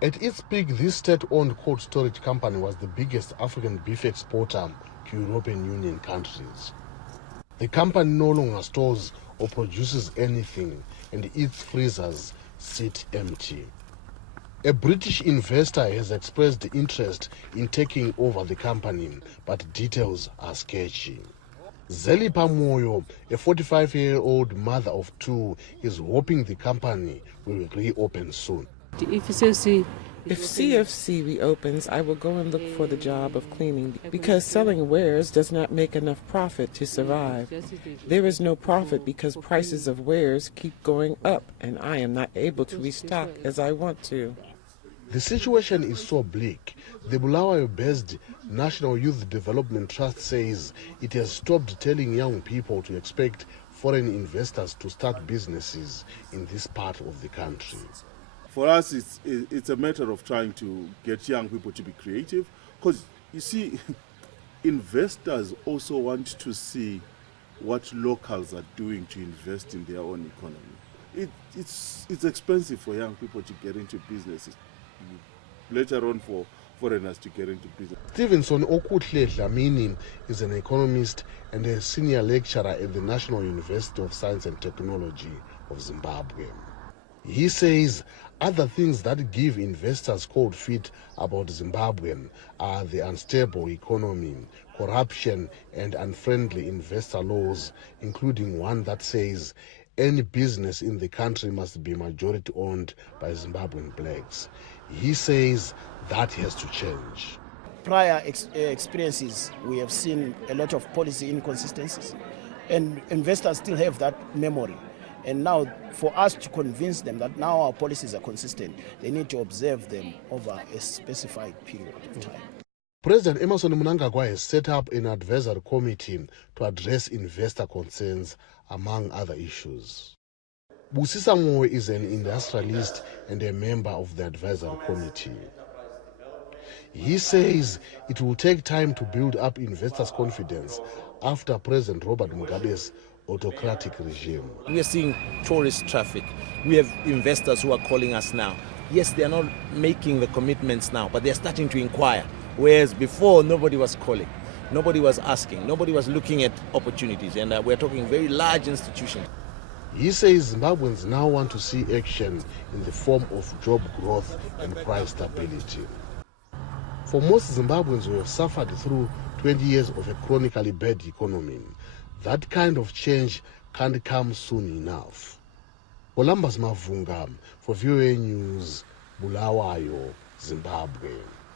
At its peak, this state-owned cold storage company was the biggest African beef exporter to European Union countries. The company no longer stores or produces anything, and its freezers sit empty. A British investor has expressed interest in taking over the company, but details are sketchy. Zelipa Moyo, a 45-year-old mother of two, is hoping the company will reopen soon. If CFC reopens, I will go and look for the job of cleaning, because selling wares does not make enough profit to survive. There is no profit because prices of wares keep going up, and I am not able to restock as I want to. The situation is so bleak. The Bulawayo-based National Youth Development Trust says it has stopped telling young people to expect foreign investors to start businesses in this part of the country. For us, it's a matter of trying to get young people to be creative, because you see, investors also want to see what locals are doing to invest in their own economy. It's expensive for young people to get into businesses, later on for foreigners to get into business. Stevenson Okutle Dlamini is an economist and a senior lecturer at the National University of Science and Technology of Zimbabwe. He says other things that give investors cold feet about Zimbabwe are the unstable economy, corruption, and unfriendly investor laws, including one that says any business in the country must be majority owned by Zimbabwean blacks. He says that has to change. Prior experiences, we have seen a lot of policy inconsistencies, and investors still have that memory. And now, for us to convince them that now our policies are consistent, they need to observe them over a specified period of time. President Emmerson Mnangagwa has set up an advisory committee to address investor concerns, among other issues. Busisa Moe is an industrialist and a member of the advisory committee. He says it will take time to build up investors' confidence after President Robert Mugabe's autocratic regime. We are seeing tourist traffic. We have investors who are calling us now. Yes, they are not making the commitments now, but they are starting to inquire. Whereas before, nobody was calling, nobody was asking, nobody was looking at opportunities, and we're talking very large institutions. He says Zimbabweans now want to see action in the form of job growth and price stability. For most Zimbabweans who have suffered through 20 years of a chronically bad economy, that kind of change can't come soon enough. Mavhunga for VOA News, Bulawayo, Zimbabwe.